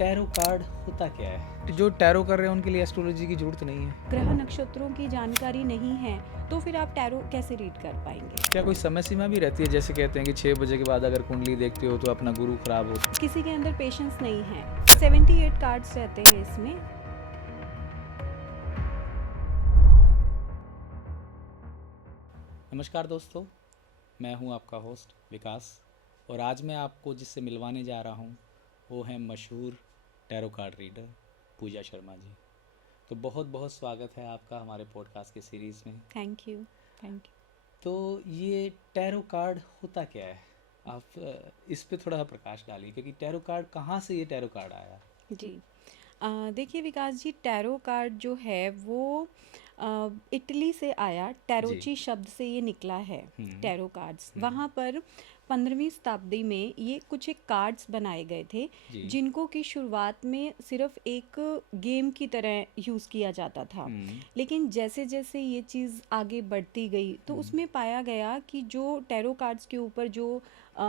Tarot card होता क्या है? जो टैरो कर रहे हैं उनके लिए एस्ट्रोलॉजी की जरूरत नहीं है। ग्रह नक्षत्रों की जानकारी नहीं है तो फिर आप टैरो कैसे रीड कर पाएंगे? क्या कोई समय सीमा भी रहती है, जैसे कहते हैं कि 6 बजे के बाद अगर कुंडली देखते हो तो अपना गुरु खराब हो? किसी के अंदर पेशेंस नहीं है। 78 कार्ड्स रहते हैं इसमें। नमस्कार दोस्तों, मैं हूं आपका होस्ट विकास और आज मैं आपको जिससे मिलवाने जा रहा हूं वो है मशहूर टैरो कार्ड रीडर पूजा शर्मा जी। तो बहुत बहुत स्वागत है आपका हमारे पॉडकास्ट के सीरीज़ में। Thank you. तो ये टैरो कार्ड होता क्या है? आप इस पे थोड़ा प्रकाश डालिए, क्योंकि टैरो कार्ड कहाँ से ये टैरो कार्ड आया? जी देखिए विकास जी, टैरो कार्ड जो है वो इटली से आया। टैरोची शब्द से ये निकला है। टैरो कार्ड्स वहाँ पर 15वीं शताब्दी में ये कुछ एक कार्ड्स बनाए गए थे जिनको कि शुरुआत में सिर्फ एक गेम की तरह यूज़ किया जाता था। लेकिन जैसे जैसे ये चीज़ आगे बढ़ती गई तो उसमें पाया गया कि जो टैरो कार्ड्स के ऊपर जो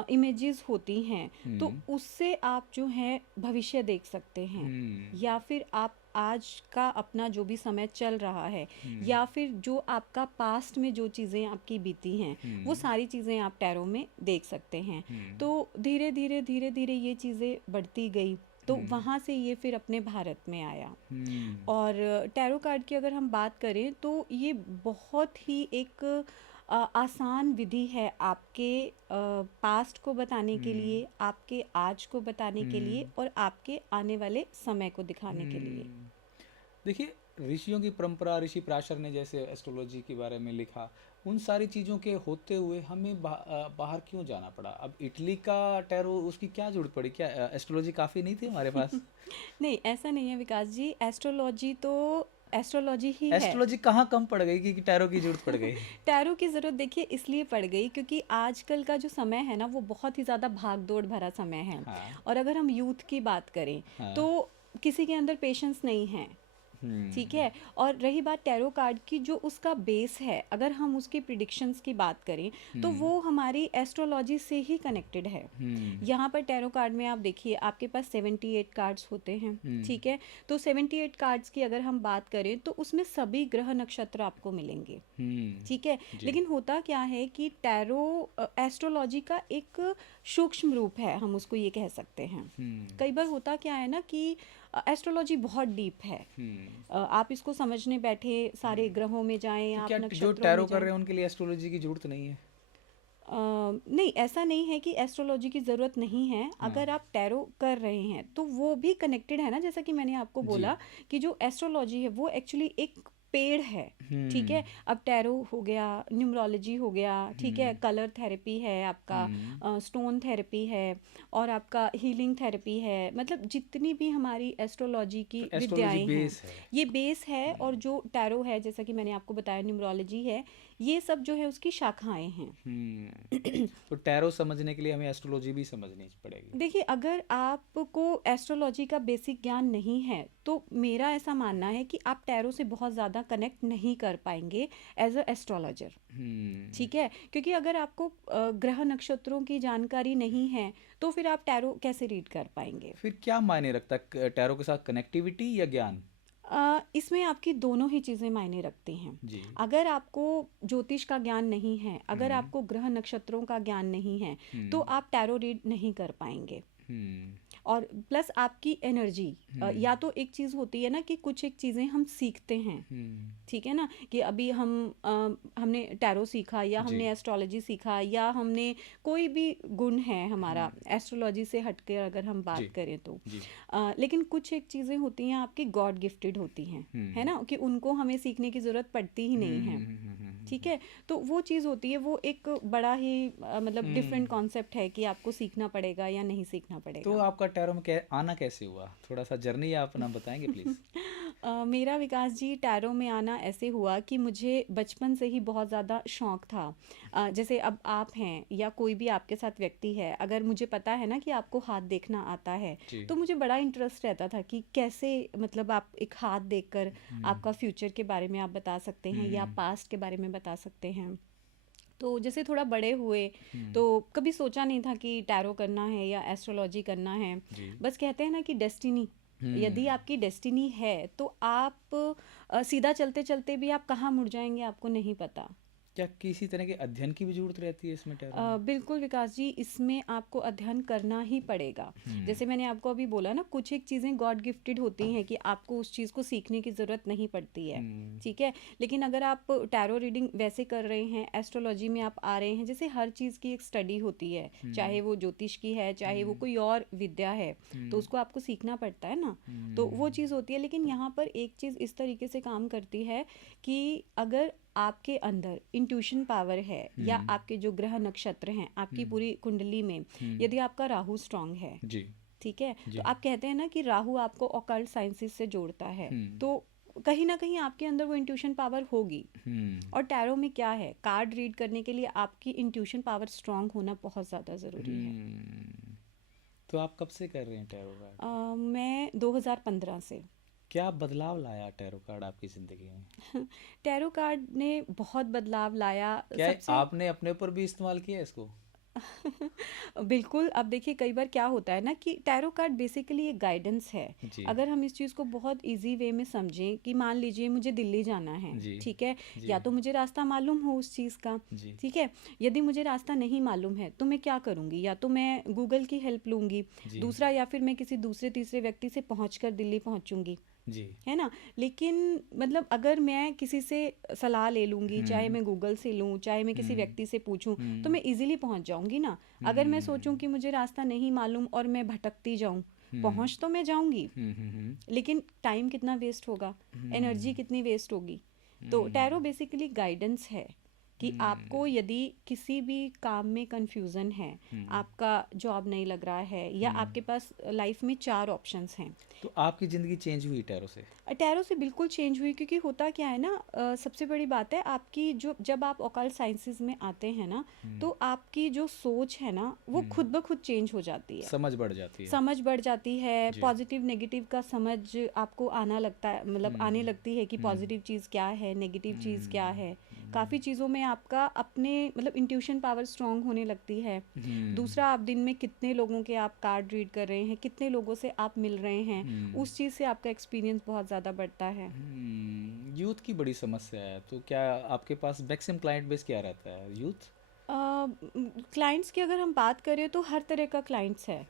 इमेजेस होती हैं तो उससे आप जो है भविष्य देख सकते हैं, या फिर आप आज का अपना जो भी समय चल रहा है या फिर जो आपका पास्ट में जो चीज़ें आपकी बीती हैं वो सारी चीज़ें आप टैरो में देख सकते हैं। तो धीरे धीरे ये चीज़ें बढ़ती गई तो वहाँ से ये फिर अपने भारत में आया। और टैरो कार्ड की अगर हम बात करें तो ये बहुत ही एक आसान विधि है आपके पास्ट को बताने के लिए, आपके आज को बताने के लिए और आपके आने वाले समय को दिखाने के लिए। देखिए, ऋषियों की परंपरा, ऋषि पराशर ने जैसे एस्ट्रोलॉजी के बारे में लिखा, उन सारी चीज़ों के होते हुए हमें बाहर क्यों जाना पड़ा? अब इटली का टैरो, उसकी क्या जरूरत पड़ी? क्या एस्ट्रोलॉजी काफ़ी नहीं थी हमारे पास? नहीं, ऐसा नहीं है विकास जी। एस्ट्रोलॉजी तो एस्ट्रोलॉजी ही है। एस्ट्रोलॉजी कहाँ कम पड़ गई कि टैरो की जरूरत पड़ गई? टैरो की ज़रूरत देखिए इसलिए पड़ गई क्योंकि आजकल का जो समय है ना वो बहुत ही ज़्यादा भाग दौड़ भरा समय है। और अगर हम यूथ की बात करें तो किसी के अंदर पेशेंस नहीं है, ठीक है। और रही बात टैरो कार्ड की, जो उसका बेस है, अगर हम उसकी प्रिडिक्शंस की बात करें तो वो हमारी एस्ट्रोलॉजी से ही कनेक्टेड है। यहाँ पर टैरो कार्ड में आप देखिए आपके पास 78 कार्ड्स होते हैं, ठीक है। तो 78 कार्ड्स की अगर हम बात करें तो उसमें सभी ग्रह नक्षत्र आपको मिलेंगे, ठीक है। लेकिन होता क्या है कि टैरो एस्ट्रोलॉजी का एक सूक्ष्म रूप है, हम उसको ये कह सकते हैं। कई बार होता क्या है ना कि एस्ट्रोलॉजी बहुत डीप है। आप इसको समझने बैठे सारे ग्रहों में जाएं, तो आप क्या नक्षत्रों जो टैरो में कर रहे हैं उनके लिए एस्ट्रोलॉजी की जरूरत नहीं है? नहीं, ऐसा नहीं है कि एस्ट्रोलॉजी की ज़रूरत नहीं है। अगर आप टैरो कर रहे हैं तो वो भी कनेक्टेड है ना, जैसा कि मैंने आपको बोला कि जो एस्ट्रोलॉजी है वो एक्चुअली एक पेड़ है, ठीक है। अब टैरो हो गया, न्यूमरोलॉजी हो गया, ठीक है, कलर थेरेपी है आपका, स्टोन थेरेपी है और आपका हीलिंग थेरेपी है। मतलब जितनी भी हमारी एस्ट्रोलॉजी की विद्याएं हैं ये बेस है। और जो टैरो है, जैसा कि मैंने आपको बताया, न्यूमरोलॉजी है, ये सब जो है उसकी शाखाएं हैं। तो टैरो समझने के लिए हमें एस्ट्रोलॉजी भी समझनी पड़ेगी। देखिए, अगर आपको एस्ट्रोलॉजी का बेसिक ज्ञान नहीं है तो मेरा ऐसा मानना है कि आप टैरो से बहुत ज़्यादा कनेक्ट नहीं कर पाएंगे एज अ एस्ट्रोलॉजर, ठीक है। क्योंकि अगर आपको ग्रह नक्षत्रों की जानकारी नहीं है तो फिर आप टैरो कैसे रीड कर पाएंगे? फिर क्या मायने रखता है टैरो के साथ, कनेक्टिविटी या ज्ञान? इसमें आपकी दोनों ही चीज़ें मायने रखती हैं। अगर आपको ज्योतिष का ज्ञान नहीं है, अगर आपको ग्रह नक्षत्रों का ज्ञान नहीं है तो आप टैरो रीड नहीं कर पाएंगे। और प्लस आपकी एनर्जी, या तो एक चीज़ होती है ना कि कुछ एक चीज़ें हम सीखते हैं, ठीक है ना, कि अभी हमने टैरो सीखा या हमने एस्ट्रोलॉजी सीखा या हमने कोई भी गुण है हमारा एस्ट्रोलॉजी से हटकर अगर हम बात करें तो लेकिन कुछ एक चीज़ें होती हैं आपकी गॉड गिफ्टेड होती हैं, है ना, कि उनको हमें सीखने की ज़रूरत पड़ती ही नहीं है, ठीक है। तो वो चीज़ होती है, वो एक बड़ा ही मतलब डिफरेंट कॉन्सेप्ट है कि आपको सीखना पड़ेगा या नहीं सीखना पड़ेगा। तो आपका टैरो में आना कैसे हुआ? थोड़ा सा जर्नी आप अपना बताएंगे प्लीज़? मेरा विकास जी टैरो में आना ऐसे हुआ कि मुझे बचपन से ही बहुत ज़्यादा शौक़ था। जैसे अब आप हैं या कोई भी आपके साथ व्यक्ति है, अगर मुझे पता है ना कि आपको हाथ देखना आता है तो मुझे बड़ा इंटरेस्ट रहता था कि कैसे, मतलब आप एक हाथ देखकर आपका फ्यूचर के बारे में आप बता सकते हैं या पास्ट के बारे में बता सकते हैं। तो जैसे थोड़ा बड़े हुए तो कभी सोचा नहीं था कि टैरो करना है या एस्ट्रोलॉजी करना है। जी। बस कहते हैं ना कि डेस्टिनी, यदि आपकी डेस्टिनी है तो आप सीधा चलते चलते भी आप कहाँ मुड़ जाएंगे आपको नहीं पता। क्या किसी तरह के अध्ययन की भी जरूरत रहती है इसमें टैरो में? बिल्कुल विकास जी, इसमें आपको अध्ययन करना ही पड़ेगा। जैसे मैंने आपको अभी बोला ना, कुछ एक चीज़ें गॉड गिफ्टेड होती हैं कि आपको उस चीज़ को सीखने की ज़रूरत नहीं पड़ती है, ठीक है। लेकिन अगर आप टैरो रीडिंग वैसे कर रहे हैं, एस्ट्रोलॉजी में आप आ रहे हैं, जैसे हर चीज़ की एक स्टडी होती है, चाहे वो ज्योतिष की है, चाहे वो कोई और विद्या है, तो उसको आपको सीखना पड़ता है ना, तो वो चीज़ होती है। लेकिन यहाँ पर एक चीज़ इस तरीके से काम करती है कि अगर आपके अंदर इंट्यूशन पावर है या आपके जो ग्रह नक्षत्र हैं आपकी पूरी कुंडली में, यदि आपका राहु स्ट्रांग है, जी। ठीक है, तो आप कहते हैं ना कि राहु आपको ऑकल्ट साइंसेस से जोड़ता है, तो कहीं ना कहीं आपके अंदर वो इंट्यूशन पावर होगी। और टैरो में क्या है, कार्ड रीड करने के लिए आपकी इंट्यूशन पावर स्ट्रांग होना बहुत ज़्यादा ज़रूरी है। तो आप कब से कर रहे हैं टैरो कार्ड? मैं 2015 से। क्या बदलाव लाया टैरो कार्ड आपकी ज़िंदगी में? टैरो कार्ड ने बहुत बदलाव लाया। क्या आपने अपने ऊपर भी इस्तेमाल किया इसको? बिल्कुल। अब देखिए कई बार क्या होता है ना कि टैरो कार्ड बेसिकली एक गाइडेंस है। जी। अगर हम इस चीज़ को बहुत इजी वे में समझें कि मान लीजिए मुझे दिल्ली जाना है, ठीक है, या तो मुझे रास्ता मालूम हो उस चीज़ का, ठीक है। यदि मुझे रास्ता नहीं मालूम है तो मैं क्या करूँगी, या तो मैं गूगल की हेल्प लूँगी, दूसरा या फिर मैं किसी दूसरे तीसरे व्यक्ति से पहुँचकर दिल्ली पहुँचूँगी, है ना। लेकिन मतलब अगर मैं किसी से सलाह ले लूँगी, चाहे मैं गूगल से लूँ, चाहे मैं किसी व्यक्ति से पूछूं, तो मैं इजीली पहुँच जाऊँगी ना। अगर मैं सोचूं कि मुझे रास्ता नहीं मालूम और मैं भटकती जाऊँ, पहुँच तो मैं जाऊँगी, लेकिन टाइम कितना वेस्ट होगा, एनर्जी कितनी वेस्ट होगी। तो टैरो बेसिकली गाइडेंस है कि आपको यदि किसी भी काम में कंफ्यूजन है, आपका जॉब नहीं लग रहा है, या आपके पास लाइफ में 4 ऑप्शंस हैं। तो आपकी ज़िंदगी चेंज हुई टैरो से? टैरो से बिल्कुल चेंज हुई, क्योंकि होता क्या है ना, सबसे बड़ी बात है आपकी जो, जब आप ऑकल्ट साइंसेस में आते हैं ना, तो आपकी जो सोच है ना वो खुद ब खुद चेंज हो जाती है, समझ बढ़ जाती है। समझ बढ़ जाती है, पॉजिटिव नेगेटिव का समझ आपको आना लगता है, मतलब आने लगती है कि पॉजिटिव चीज़ क्या है, नेगेटिव चीज़ क्या है। काफ़ी चीज़ों में आपका अपने मतलब इंट्यूशन पावर स्ट्रांग होने लगती है। दूसरा, आप दिन में कितने लोगों के आप कार्ड रीड कर रहे हैं, कितने लोगों से आप मिल रहे हैं, उस चीज़ से आपका एक्सपीरियंस बहुत ज़्यादा बढ़ता है। यूथ की बड़ी समस्या है, तो क्या आपके पास मैक्सिमम क्लाइंट बेस क्या रहता है? यूथ क्लाइंट्स की अगर हम बात करें तो हर तरह का क्लाइंट्स है,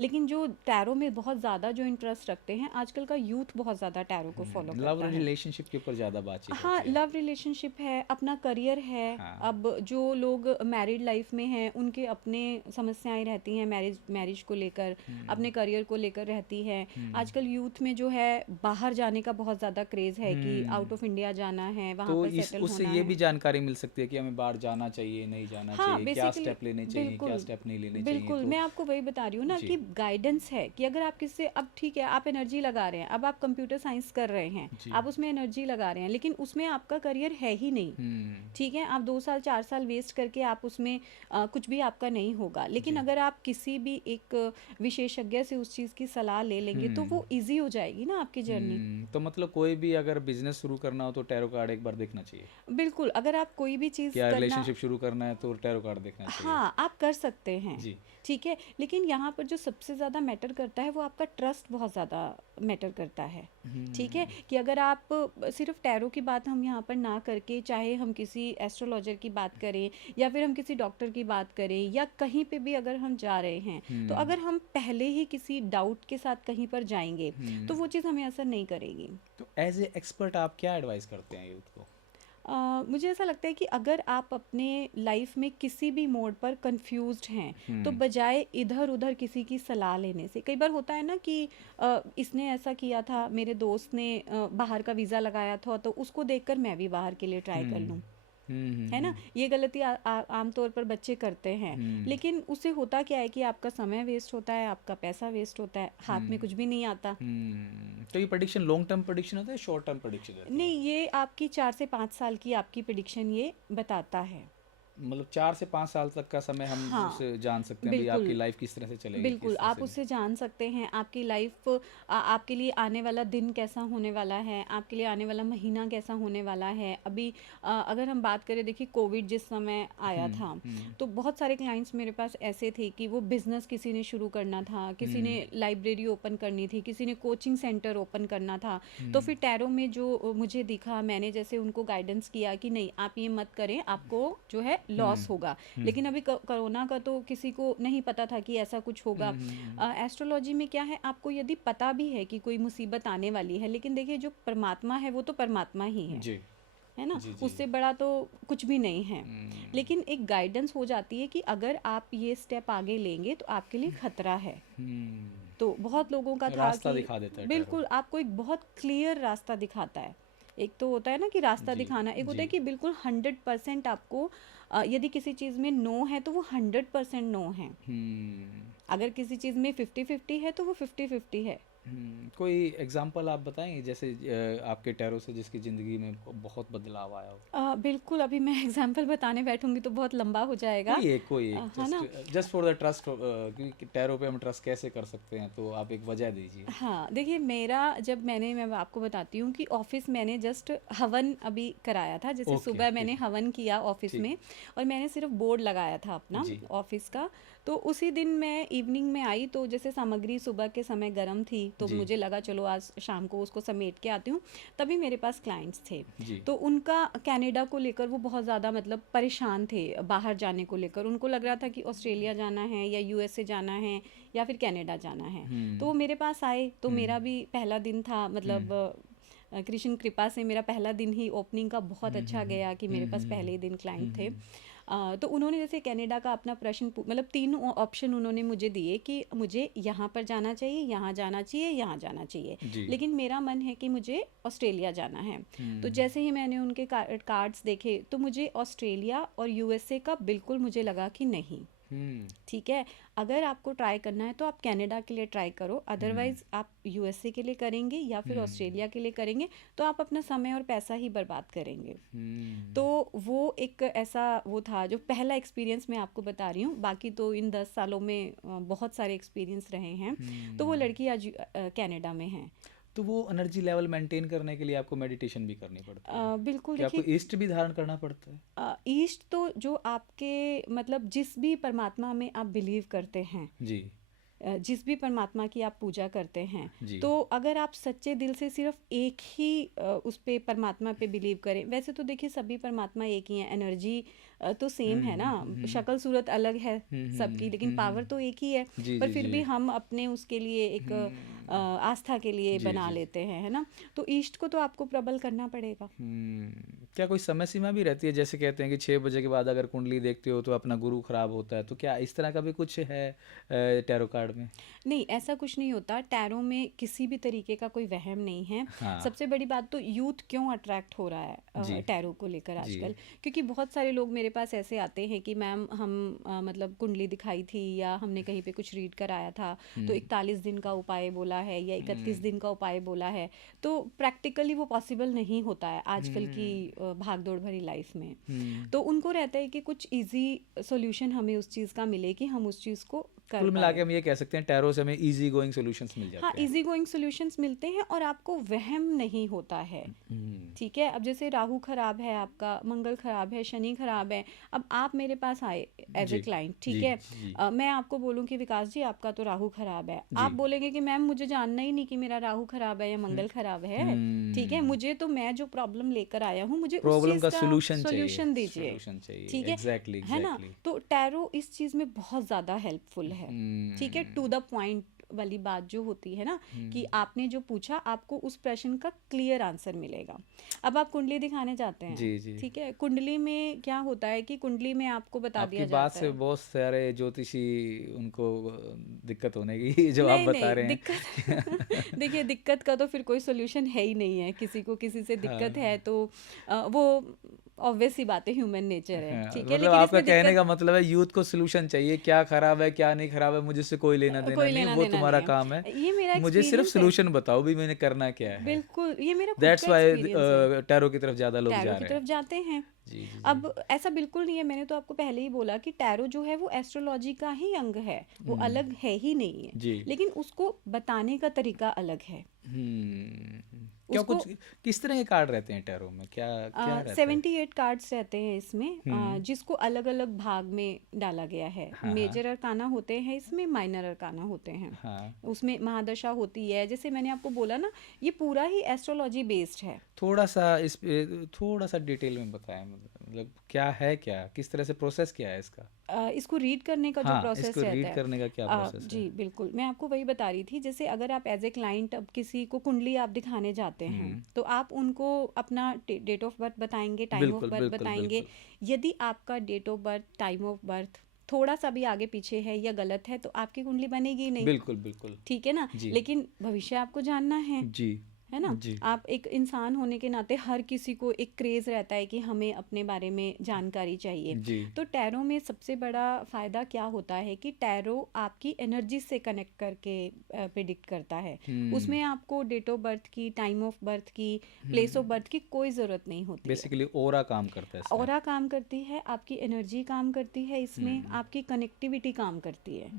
लेकिन जो टैरो में बहुत ज़्यादा जो इंटरेस्ट रखते हैं, आजकल का यूथ बहुत ज़्यादा टैरो को फॉलो करता है। लव रिलेशनशिप के ऊपर ज़्यादा बातचीत हाँ, होती है। लव रिलेशनशिप है, अपना करियर है। अब जो लोग मैरिड लाइफ में हैं उनके अपने समस्याएं रहती हैं, मैरिज को लेकर, अपने करियर को लेकर रहती है। आजकल यूथ में जो है बाहर जाने का बहुत ज़्यादा क्रेज़ है कि आउट ऑफ इंडिया जाना है, वहाँ तो पर सेटल उससे होना ये है। भी जानकारी मिल सकती है कि हमें बाहर जाना चाहिए, नहीं जाना चाहिए, क्या स्टेप लेने चाहिए, क्या स्टेप नहीं लेने चाहिए। बिल्कुल, तो मैं आपको वही बता रही हूँ ना कि गाइडेंस है कि अगर आप किससे, अब ठीक है आप एनर्जी लगा रहे हैं, अब आप कंप्यूटर साइंस कर रहे हैं, आप उसमें एनर्जी लगा रहे हैं, लेकिन उसमें आपका करियर है ही नहीं, ठीक है। आप 2 साल 4 साल वेस्ट करके आप उसमें कुछ भी आपका नहीं होगा। लेकिन अगर आप किसी भी एक विशेषज्ञ से उस चीज़ की सलाह ले लेंगे तो वो ईजी हो जाएगी ना आपकी जर्नी। तो मतलब कोई भी अगर बिजनेस शुरू करना हो तो टैरो कार्ड एक बार देखना चाहिए। बिल्कुल, अगर आप कोई भी चीज़ क्या करना, रिलेशनशिप शुरू करना है तो टैरो कार्ड देखना चाहिए। हाँ, आप कर सकते हैं जी। ठीक है। लेकिन यहाँ पर जो सबसे ज़्यादा मैटर करता है वो आपका ट्रस्ट बहुत ज़्यादा मैटर करता है, ठीक है। कि अगर आप सिर्फ टैरो की बात हम यहाँ पर ना करके, चाहे हम किसी एस्ट्रोलॉजर की बात करें या फिर हम किसी डॉक्टर की बात करें या कहीं पे भी अगर हम जा रहे हैं, तो अगर हम पहले ही किसी डाउट के साथ कहीं पर जाएंगे तो वो चीज़ हमें असर नहीं करेगी। तो एज ए एक्सपर्ट आप क्या एडवाइस करते हैं यूथ को? मुझे ऐसा लगता है कि अगर आप अपने लाइफ में किसी भी मोड पर कंफ्यूज्ड हैं, तो बजाय इधर उधर किसी की सलाह लेने से, कई बार होता है ना कि इसने ऐसा किया था, मेरे दोस्त ने बाहर का वीज़ा लगाया था तो उसको देखकर मैं भी बाहर के लिए ट्राई कर लूँ, है ना। ये गलती आमतौर पर बच्चे करते हैं, लेकिन उससे होता क्या है कि आपका समय वेस्ट होता है, आपका पैसा वेस्ट होता है, हाथ में कुछ भी नहीं आता। तो ये प्रेडिक्शन लॉन्ग टर्म प्रेडिक्शन होता है, शॉर्ट टर्म प्रेडिक्शन होता है? नहीं, ये आपकी 4 से 5 साल की आपकी प्रेडिक्शन ये बताता है। मतलब 4 से 5 साल तक का समय हम हाँ, उससे जान सकते हैं भाई आपकी बिल्कुल लाइफ किस तरह से चलेगी, बिल्कुल किस तरह आप से उससे जान सकते हैं आपकी लाइफ आपके लिए आने वाला दिन कैसा होने वाला है, आपके लिए आने वाला महीना कैसा होने वाला है। अभी अगर हम बात करें, देखिए कोविड जिस समय आया था, तो बहुत सारे क्लाइंट्स मेरे पास ऐसे थे कि वो बिजनेस किसी ने शुरू करना था, किसी ने लाइब्रेरी ओपन करनी थी, किसी ने कोचिंग सेंटर ओपन करना था। तो फिर टैरो में जो मुझे दिखा, मैंने जैसे उनको गाइडेंस किया कि नहीं आप ये मत करें, आपको जो है लॉस होगा। लेकिन अभी कोरोना का तो किसी को नहीं पता था कि ऐसा कुछ होगा। एस्ट्रोलॉजी में क्या है, आपको यदि पता भी है कि कोई मुसीबत आने वाली है, लेकिन देखिए जो परमात्मा है वो तो परमात्मा ही जी है ना, जी जी उससे बड़ा तो कुछ भी नहीं है। लेकिन एक गाइडेंस हो जाती है कि अगर आप ये स्टेप आगे लेंगे तो आपके लिए खतरा है। तो बहुत लोगों का था रास्ता कि दिखा देता है टैरो। बिल्कुल आपको एक बहुत क्लियर रास्ता दिखाता है। एक तो होता है ना कि रास्ता जी दिखाना, एक होता है जी कि बिल्कुल 100% आपको यदि किसी चीज़ में नो है तो वो 100% नो है। अगर किसी चीज़ में 50-50 है तो वो 50-50 है। कोई एग्जांपल आप बताएंगे जैसे आपके टैरो से जिसकी ज़िंदगी में बहुत बदलाव आया हो? बिल्कुल, अभी मैं एग्जांपल बताने बैठूंगी तो बहुत लंबा हो जाएगा। कोई एक है ना। जस्ट फॉर द ट्रस्ट, क्योंकि टैरो पे हम ट्रस्ट कैसे कर सकते हैं, तो आप एक वजह दीजिए। हाँ, देखिए मेरा मैं आपको बताती हूँ कि ऑफिस मैंने जस्ट हवन अभी कराया था। जैसे ओके सुबह ठीक मैंने है हवन किया ऑफिस ठीक में, और मैंने सिर्फ बोर्ड लगाया था अपना जी ऑफिस का। तो उसी दिन मैं इवनिंग में आई, तो जैसे सामग्री सुबह के समय गर्म थी, तो जी मुझे लगा चलो आज शाम को उसको समेट के आती हूँ। तभी मेरे पास क्लाइंट्स थे, जी तो उनका कनाडा को लेकर वो बहुत ज़्यादा मतलब परेशान थे, बाहर जाने को लेकर। उनको लग रहा था कि ऑस्ट्रेलिया जाना है या यूएसए जाना है या फिर कनाडा जाना है। तो वो मेरे पास आए, तो मेरा भी पहला दिन था, मतलब कृष्ण कृपा से मेरा पहला दिन ही ओपनिंग का बहुत अच्छा गया कि मेरे पास पहले ही दिन क्लाइंट थे। तो उन्होंने जैसे कनाडा का अपना प्रश्न मतलब 3 ऑप्शन उन्होंने मुझे दिए कि मुझे यहाँ पर जाना चाहिए, यहाँ जाना चाहिए, यहाँ जाना चाहिए। जी लेकिन मेरा मन है कि मुझे ऑस्ट्रेलिया जाना है। तो जैसे ही मैंने उनके कार्ड्स देखे, तो मुझे ऑस्ट्रेलिया और यूएसए का बिल्कुल मुझे लगा कि नहीं, ठीक है, अगर आपको ट्राई करना है तो आप कनाडा के लिए ट्राई करो, अदरवाइज आप यूएसए के लिए करेंगे या फिर ऑस्ट्रेलिया के लिए करेंगे तो आप अपना समय और पैसा ही बर्बाद करेंगे। तो वो एक ऐसा वो था जो पहला एक्सपीरियंस मैं आपको बता रही हूँ। बाकी तो इन 10 सालों में बहुत सारे एक्सपीरियंस रहे हैं। तो वो लड़की आज कनाडा में है। तो वो एनर्जी लेवल मेंटेन करने के लिए आपको मेडिटेशन भी करनी पड़ती है? बिल्कुल, क्या आपको देखिए ईस्ट भी धारण करना पड़ता है? ईस्ट तो जो आपके मतलब जिस भी परमात्मा में आप बिलीव करते हैं, जी जिस भी परमात्मा की आप पूजा करते हैं, जी तो अगर आप सच्चे दिल से सिर्फ एक ही उस पे परमात्मा पे बिलीव करें, वैसे तो देखिए सभी परमात्मा एक ही हैं, एनर्जी तो सेम है ना, शक्ल सूरत अलग है सबकी, लेकिन पावर तो एक ही है। जी पर जी फिर जी भी हम अपने उसके लिए एक आस्था के लिए जी बना जी लेते हैं, है ना। तो ईस्ट को तो आपको प्रबल करना पड़ेगा। क्या कोई समय सीमा भी रहती है? जैसे कहते हैं कि 6 बजे के बाद अगर कुंडली देखते हो तो अपना गुरु खराब होता है, तो क्या इस तरह का भी कुछ है टैरो कार्ड में? नहीं, ऐसा कुछ नहीं होता। टैरो में किसी भी तरीके का कोई वहम नहीं है। हाँ सबसे बड़ी बात तो यूथ क्यों अट्रैक्ट हो रहा जी है टैरो को लेकर जी आजकल, क्योंकि बहुत सारे लोग मेरे पास ऐसे आते हैं कि मैम हम मतलब कुंडली दिखाई थी या हमने कहीं पे कुछ रीड कराया था, तो 41 दिन का उपाय बोला है या 31 दिन का उपाय बोला है। तो प्रैक्टिकली वो पॉसिबल नहीं होता है आजकल की भाग दौड़ भरी लाइफ में। तो उनको रहता है कि कुछ इजी सॉल्यूशन हमें उस चीज़ का मिले कि हम उस चीज़ को कर कुल मिला के पाए। हम ये कह सकते हैं टैरो से हमें इजी गोइंग सॉल्यूशंस मिल हाँ, जाते हैं। इजी गोइंग सॉल्यूशंस मिलते हैं और आपको वहम नहीं होता है। ठीक है, अब जैसे राहु खराब है आपका, मंगल खराब है, शनि खराब है, अब आप मेरे पास आए एज ए जी क्लाइंट, ठीक जी है, जी मैं आपको बोलूं कि विकास जी आपका तो राहु खराब है, जी आप बोलेंगे कि मैम मुझे जानना ही नहीं कि मेरा राहु खराब है या मंगल खराब है। ठीक है, मुझे तो मैं जो प्रॉब्लम लेकर आया हूँ मुझे उस प्रॉब्लम चीज़ का का सोल्यूशन सॉल्यूशन चाहिए, दीजिए। सोल्यूशन चाहिए, ठीक है, एग्जैक्टली है ना। एग्जैक्टली। तो टैरो इस चीज़ में बहुत ज़्यादा हेल्पफुल है। ठीक है, टू द पॉइंट वाली बात जो होती है ना कि आपने जो पूछा आपको उस प्रश्न का क्लियर आंसर मिलेगा। अब आप कुंडली दिखाने जाते हैं, जी जी ठीक है, कुंडली में क्या होता है कि कुंडली में आपको बता आपकी दिया बात जाता से है। बहुत सारे ज्योतिषी उनको दिक्कत होने की जो आप नहीं बता नहीं रहे दिक्कत हैं। देखिए दिक्कत का तो फिर कोई सोल्यूशन है ही नहीं है, किसी को किसी से दिक्कत हाँ है तो वो ऑब्वियस सी बात है, ह्यूमन नेचर है, हाँ, ठीक है, मतलब लेकिन आपका इसमें कहने दिक्कत का मतलब है यूथ को सोल्यूशन चाहिए, क्या खराब है क्या नहीं खराब है मुझे से कोई लेना देना कोई नहीं, लेना वो देना तुम्हारा नहीं काम है, है, ये मेरा मुझे सिर्फ एक्सपीरियंस है। सोल्यूशन बताओ भी मैंने करना क्या है। बिल्कुल, ये मेरा खुद दैट्स का वाई एक्सपीरियंस है। टैरो की तरफ ज़्यादा लोग टैरो जा की रहे तरफ हैं। जाते हैं। जी जी जी। अब ऐसा बिल्कुल नहीं है, मैंने तो आपको पहले ही बोला कि टैरो जो है वो एस्ट्रोलॉजी का ही अंग है, वो अलग है ही नहीं है, जी। लेकिन उसको बताने का तरीका अलग है। क्या उसको कुछ किस तरह के कार्ड रहते हैं टैरो में, क्या क्या रहता है? 78 कार्ड्स रहते हैं इसमें, जिसको अलग अलग भाग में डाला गया है। हाँ, मेजर अरकाना होते हैं इसमें, माइनर अरकाना होते हैं। हाँ, उसमें महादशा होती है, जैसे मैंने आपको बोला ना, ये पूरा ही एस्ट्रोलॉजी बेस्ड है। थोड़ा सा इस पे थोड़ा सा डिटेल में बताएं, मतलब क्या है, क्या किस तरह से प्रोसेस क्या है इसका? इसको रीड करने का जो हाँ, प्रोसेस इसको रहता रीड है, करने का क्या प्रोसेस जी है? बिल्कुल, मैं आपको वही बता रही थी। जैसे अगर आप एज ए क्लाइंट अब किसी को कुंडली आप दिखाने जाते हैं, तो आप उनको अपना डेट ऑफ बर्थ बताएंगे, टाइम ऑफ बिल्कुल बर्थ बिल्कुल बताएंगे। बिल्कुल। यदि आपका date of birth, time of birth थोड़ा सा भी आगे पीछे है या गलत है, तो आपकी कुंडली बनेगी ही नहीं, बिल्कुल बिल्कुल। ठीक है ना। जी लेकिन भविष्य आपको जानना जी है ना। जी। आप एक इंसान होने के नाते हर किसी को एक क्रेज रहता है कि हमें अपने बारे में जानकारी चाहिए। जी तो टैरो में सबसे बड़ा फ़ायदा क्या होता है कि टैरो आपकी एनर्जी से कनेक्ट करके प्रिडिक्ट करता है। उसमें आपको डेट ऑफ बर्थ की, टाइम ऑफ बर्थ की, प्लेस ऑफ बर्थ की कोई ज़रूरत नहीं होती है। बेसिकली ओरा काम करता है इसमें। ऑरा काम करती है, आपकी एनर्जी काम करती है इसमें, आपकी कनेक्टिविटी काम करती है।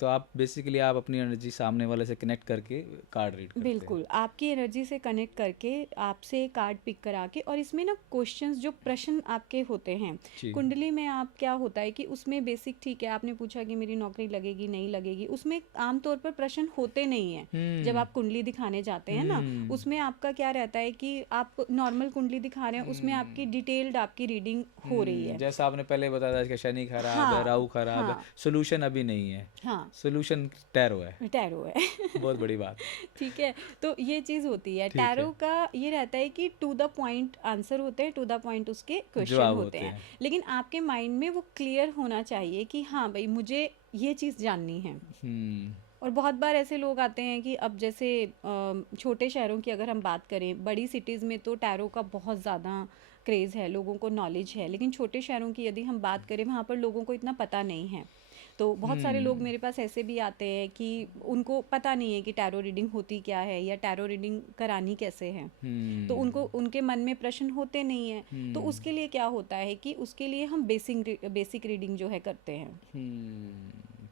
तो आप बेसिकली आप अपनी एनर्जी सामने वाले से कनेक्ट करके कार्ड रीड करते हैं। बिल्कुल, आपकी एनर्जी से कनेक्ट करके आपसे कार्ड पिक करा के, और इसमें ना क्वेश्चंस, जो प्रश्न आपके होते हैं जी। कुंडली में, आप क्या होता है कि उसमें बेसिक, ठीक है, आपने पूछा कि मेरी नौकरी लगेगी नहीं लगेगी, उसमें आमतौर पर प्रश्न होते नहीं हैं। जब आप कुंडली दिखाने जाते हैं ना, उसमें आपका क्या रहता है कि आप नॉर्मल कुंडली दिखा रहे हैं, उसमें आपकी डिटेल्ड आपकी रीडिंग हो रही है। जैसा आपने पहले बताया था कि शनि खराब है, हाँ, राहु खराब है, हाँ, सोल्यूशन अभी नहीं है, हाँ, सोल्यूशन टैरो है। टैरो है। बहुत बड़ी बात। ठीक है, तो ये चीज़ होती है ठीक टैरो है। का। ये रहता है कि टू द पॉइंट आंसर होते हैं, टू द पॉइंट उसके क्वेश्चन जवाब होते होते हैं, हैं। लेकिन आपके माइंड में वो क्लियर होना चाहिए कि हाँ भाई, मुझे ये चीज़ जाननी है। और बहुत बार ऐसे लोग आते हैं कि अब जैसे छोटे शहरों की अगर हम बात करें, बड़ी सिटीज़ में तो टैरो का बहुत ज़्यादा क्रेज़ है, लोगों को नॉलेज है, लेकिन छोटे शहरों की यदि हम बात करें, वहाँ पर लोगों को इतना पता नहीं है। तो बहुत सारे लोग मेरे पास ऐसे भी आते हैं कि उनको पता नहीं है कि टैरो रीडिंग होती क्या है या टैरो रीडिंग करानी कैसे है। तो उनको, उनके मन में प्रश्न होते नहीं हैं। तो उसके लिए क्या होता है कि उसके लिए हम बेसिक रीडिंग जो है करते हैं,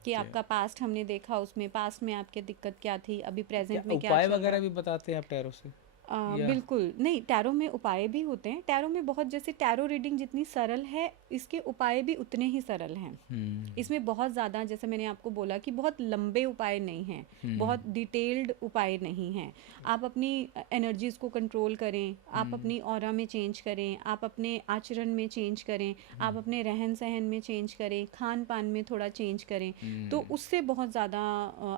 कि आपका पास्ट हमने देखा, उसमें पास्ट में आपके दिक्कत क्या थी, अभी प्रेजेंट में क्या उपाय चल रहा वगैरह है। भी बताते हैं आप टैरो से या? बिल्कुल नहीं, टैरो में उपाय भी होते हैं। टैरो में बहुत, जैसे टैरो रीडिंग जितनी सरल है, इसके उपाय भी उतने ही सरल हैं। इसमें बहुत ज़्यादा, जैसे मैंने आपको बोला कि बहुत लंबे उपाय नहीं हैं, बहुत डिटेल्ड उपाय नहीं हैं। आप अपनी एनर्जीज़ को कंट्रोल करें, आप अपनी ऑरा में चेंज करें, आप अपने आचरण में चेंज करें, आप अपने रहन सहन में चेंज करें, खान पान में थोड़ा चेंज करें, तो उससे बहुत ज़्यादा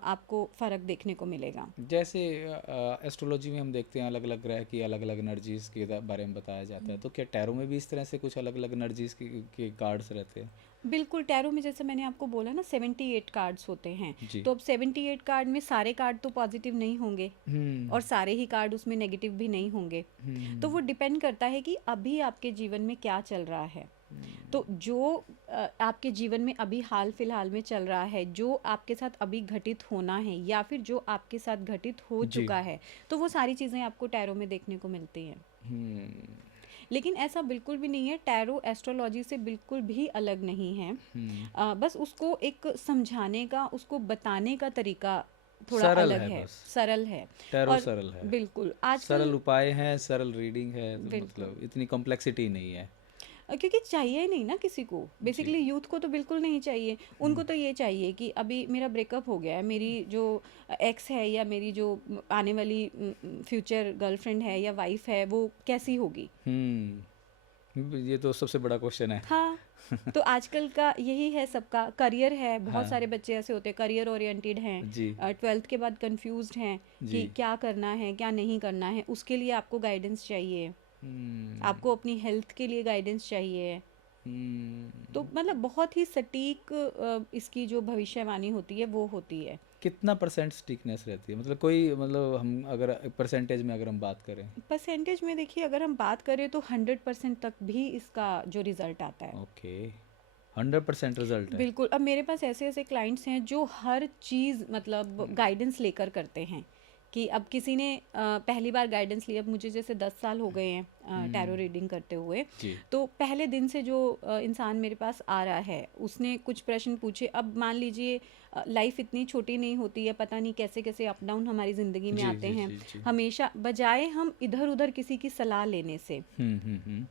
आपको फ़र्क देखने को मिलेगा। जैसे एस्ट्रोलॉजी में हम देखते हैं अलग अलग ग्रह की अलग अलग एनर्जीज के बारे में बताया जाता है, तो क्या टैरो में भी इस तरह से कुछ अलग अलग एनर्जीज के कार्ड्स रहते हैं? बिल्कुल, टैरो में जैसे मैंने आपको बोला ना, 78 कार्ड्स होते हैं। जी। तो अब 78 कार्ड में सारे कार्ड तो पॉजिटिव नहीं होंगे, और सारे ही कार्ड उसमें नेगेटिव भी नहीं होंगे। तो वो डिपेंड करता है कि अभी आपके जीवन में क्या चल रहा है। तो जो आपके जीवन में अभी हाल फिलहाल में चल रहा है, जो आपके साथ अभी घटित होना है, या फिर जो आपके साथ घटित हो चुका है, तो वो सारी चीज़ें आपको टैरो में देखने को मिलती हैं। लेकिन ऐसा बिल्कुल भी नहीं है, टैरो एस्ट्रोलॉजी से बिल्कुल भी अलग नहीं है। बस उसको एक समझाने का, उसको बताने का तरीका थोड़ा सरल अलग है है, बस। सरल है। टैरो और सरल है, बिल्कुल आजकल सरल उपाय हैं, सरल रीडिंग है, तो बिल्कुल, मतलब इतनी कॉम्प्लेक्सिटी नहीं है। क्योंकि चाहिए ही नहीं ना किसी को, बेसिकली यूथ को तो बिल्कुल नहीं चाहिए। उनको तो ये चाहिए कि अभी मेरा ब्रेकअप हो गया है, मेरी जो एक्स है या मेरी जो आने वाली फ्यूचर गर्लफ्रेंड है या वाइफ है, वो कैसी होगी। ये तो सबसे बड़ा क्वेश्चन है। हाँ, तो आजकल का यही है सबका। करियर है, बहुत हाँ। सारे बच्चे ऐसे होते हैं करियर ओरिएंटेड हैं, जी 12th के बाद कंफ्यूज्ड हैं कि जी। क्या करना है क्या नहीं करना है। उसके लिए आपको गाइडेंस चाहिए, आपको अपनी हेल्थ के लिए गाइडेंस चाहिए। तो मतलब बहुत ही सटीक इसकी जो भविष्यवाणी होती है वो होती है। कितना परसेंट स्टिकनेस रहती है, मतलब कोई, मतलब हम अगर परसेंटेज में अगर हम बात करें? परसेंटेज में देखिए अगर हम बात करें तो 100% तक भी इसका जो रिज़ल्ट आता है। ओके, 100% रिजल्ट है। बिल्कुल, अब मेरे पास ऐसे ऐसे क्लाइंट्स हैं जो हर चीज़ मतलब गाइडेंस लेकर करते हैं कि अब किसी ने पहली बार गाइडेंस लिया, अब मुझे जैसे 10 साल हो गए हैं टैरो रीडिंग करते हुए, जी। तो पहले दिन से जो इंसान मेरे पास आ रहा है उसने कुछ प्रश्न पूछे। अब मान लीजिए लाइफ इतनी छोटी नहीं होती है, पता नहीं कैसे कैसे अप डाउन हमारी ज़िंदगी में जी आते जी हैं। जी जी। हमेशा बजाय हम इधर उधर किसी की सलाह लेने से,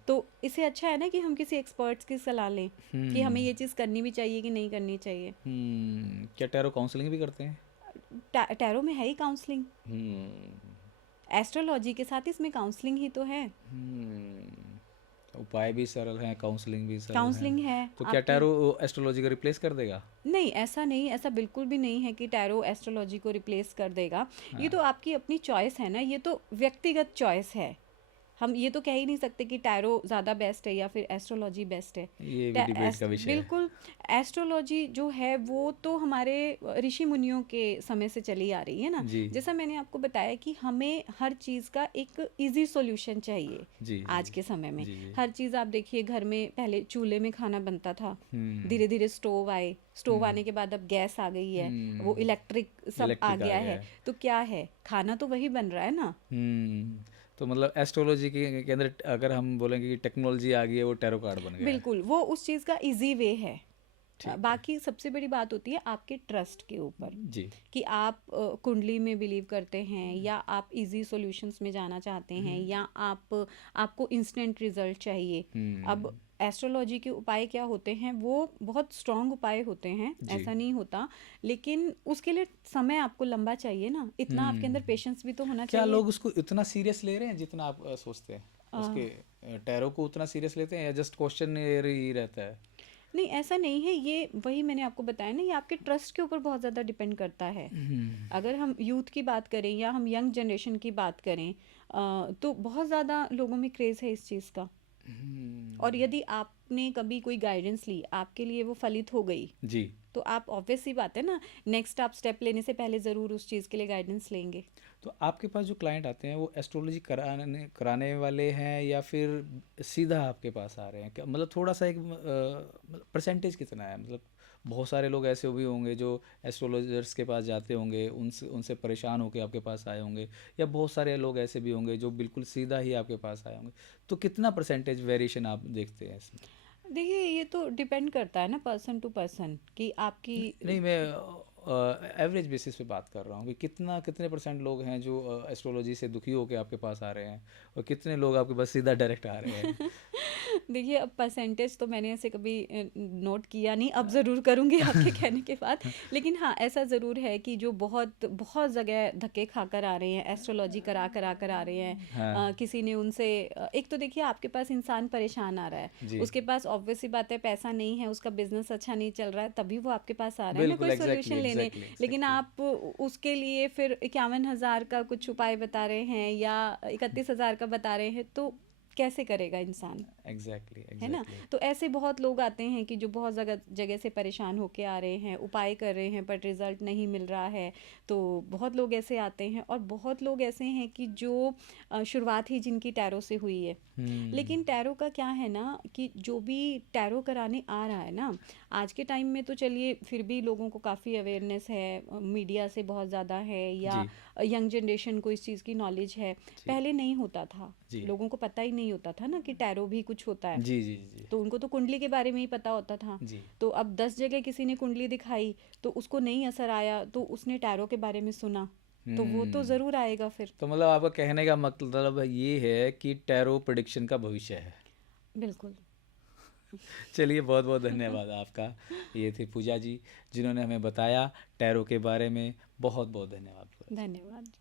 तो इससे अच्छा है ना कि हम किसी एक्सपर्ट्स की सलाह लें कि हमें ये चीज़ करनी भी चाहिए कि नहीं करनी चाहिए। क्या टैरो काउंसलिंग भी करते हैं? टैरो में है ही काउंसलिंग, एस्ट्रोलॉजी के साथ इसमें काउंसलिंग ही तो है। उपाय भी सरल हैं, काउंसलिंग भी सरल काउंसलिंग है। है तो क्या आपकी। टैरो एस्ट्रोलॉजी को रिप्लेस कर देगा? नहीं, ऐसा नहीं, ऐसा बिल्कुल भी नहीं है कि टैरो एस्ट्रोलॉजी को रिप्लेस कर देगा। ये तो आपकी अपनी चॉइस है ना, ये तो व्यक्तिगत चॉइस है। हम ये तो कह ही नहीं सकते कि टैरो ज़्यादा बेस्ट है या फिर एस्ट्रोलॉजी बेस्ट है। ये भी डिबेट का विषय है। बिल्कुल, एस्ट्रोलॉजी जो है वो तो हमारे ऋषि मुनियों के समय से चली आ रही है ना। जी जैसा मैंने आपको बताया कि हमें हर चीज़ का एक इजी सॉल्यूशन चाहिए। जी जी आज के समय में जी जी। हर चीज़ आप देखिए, घर में पहले चूल्हे में खाना बनता था, हम्म धीरे धीरे स्टोव आए, स्टोव आने के बाद अब गैस आ गई है, वो इलेक्ट्रिक सब आ इलेक्ट्रिक आ गया गया है। है। तो क्या है, खाना तो वही बन रहा है ना। तो मतलब एस्ट्रोलॉजी के अंदर अगर हम बोलेंगे कि टेक्नोलॉजी आ गई है, वो टैरो कार्ड बन गया है। बिल्कुल, वो उस चीज़ का इजी वे है। ठीक है। बाकी सबसे बड़ी बात होती है आपके ट्रस्ट के ऊपर जी। कि आप कुंडली में बिलीव करते हैं या आप इजी सॉल्यूशंस में जाना चाहते हैं या आपको इंस्टेंट रिजल्ट चाहिए। अब एस्ट्रोलॉजी के उपाय क्या होते हैं, वो बहुत स्ट्रॉन्ग उपाय होते हैं, जी। ऐसा नहीं होता, लेकिन उसके लिए समय आपको लंबा चाहिए ना, इतना आपके अंदर पेशेंस भी तो होना क्या चाहिए। लोग उसको इतना सीरियस ले रहे हैं जितना आप सोचते हैं? उसके टैरो को उतना सीरियस लेते हैं या जस्ट क्वेश्चन ही रहता है? नहीं, ऐसा नहीं है, ये वही मैंने आपको बताया ना, ये आपके ट्रस्ट के ऊपर बहुत ज़्यादा डिपेंड करता है। अगर हम यूथ की बात करें या हम यंग जनरेशन की बात करें तो बहुत ज़्यादा लोगों में क्रेज़ है इस चीज़ का। और यदि आपने कभी कोई गाइडेंस ली, आपके लिए वो फलित हो गई, जी। तो आप ऑब्वियस सी बात है ना, नेक्स्ट आप स्टेप लेने से पहले ज़रूर उस चीज़ के लिए गाइडेंस लेंगे। तो आपके पास जो क्लाइंट आते हैं वो एस्ट्रोलॉजी कराने वाले हैं या फिर सीधा आपके पास आ रहे हैं? क्या मतलब थोड़ा सा एक परसेंटेज कितना है? मतलब बहुत सारे लोग ऐसे भी होंगे जो एस्ट्रोलॉजर्स के पास जाते होंगे, उनसे उनसे परेशान होकर आपके पास आए होंगे, या बहुत सारे लोग ऐसे भी होंगे जो बिल्कुल सीधा ही आपके पास आए होंगे। तो कितना परसेंटेज वेरिएशन आप देखते हैं इसमें? देखिए, ये तो डिपेंड करता है ना पर्सन टू पर्सन कि आपकी। नहीं, मैं एवरेज बेसिस पे बात कर रहा हूँ कि कितने परसेंट लोग हैं जो एस्ट्रोलॉजी से दुखी होकर आपके पास आ रहे हैं और कितने लोग आपके पास सीधा डायरेक्ट आ रहे हैं? देखिए, अब परसेंटेज तो मैंने ऐसे कभी नोट किया नहीं, अब ज़रूर करूँगी आपके कहने के बाद। लेकिन हाँ, ऐसा ज़रूर है कि जो बहुत बहुत जगह धक्के खाकर आ रहे हैं, एस्ट्रोलॉजी करा कर आ रहे हैं। हाँ। किसी ने उनसे एक तो देखिए, आपके पास इंसान परेशान आ रहा जी। है, उसके पास ऑब्वियस सी बात है पैसा नहीं है, उसका बिजनेस अच्छा नहीं चल रहा है, तभी वो आपके पास आ रहा है ना बिल्कुल, कोई एग्जैक्टली सोल्यूशन लेने। एग्जैक्टली लेकिन एग्जैक्टली। आप उसके लिए फिर 51,000 का कुछ उपाय बता रहे हैं या 31,000 का बता रहे हैं, तो कैसे करेगा इंसान, एग्जैक्टली है ना। एग्जैक्टली। तो ऐसे बहुत लोग आते हैं कि जो बहुत जगह जगह से परेशान होके आ रहे हैं, उपाय कर रहे हैं, बट रिजल्ट नहीं मिल रहा है। तो बहुत लोग ऐसे आते हैं और बहुत लोग ऐसे हैं कि जो शुरुआत ही जिनकी टैरो से हुई है। लेकिन टैरो का क्या है ना कि जो भी टैरो कराने आ रहा है ना, आज के टाइम में तो चलिए फिर भी लोगों को काफ़ी अवेयरनेस है, मीडिया से बहुत ज़्यादा है, या जी यंग जनरेशन को इस चीज़ की नॉलेज है। पहले नहीं होता था, जी लोगों को पता ही नहीं होता था ना कि टैरो भी कुछ होता है। जी जी जी तो उनको तो कुंडली के बारे में ही पता होता था। जी। तो अब 10 जगह किसी ने कुंडली दिखाई तो उसको नहीं असर आया, तो उसने टैरो के बारे में सुना, तो वो तो ज़रूर आएगा फिर। तो मतलब आपका कहने का मतलब ये है कि टैरो प्रेडिक्शन का भविष्य है। बिल्कुल। चलिए, बहुत बहुत धन्यवाद आपका। ये थी पूजा जी जिन्होंने हमें बताया टैरो के बारे में। बहुत बहुत धन्यवाद। धन्यवाद।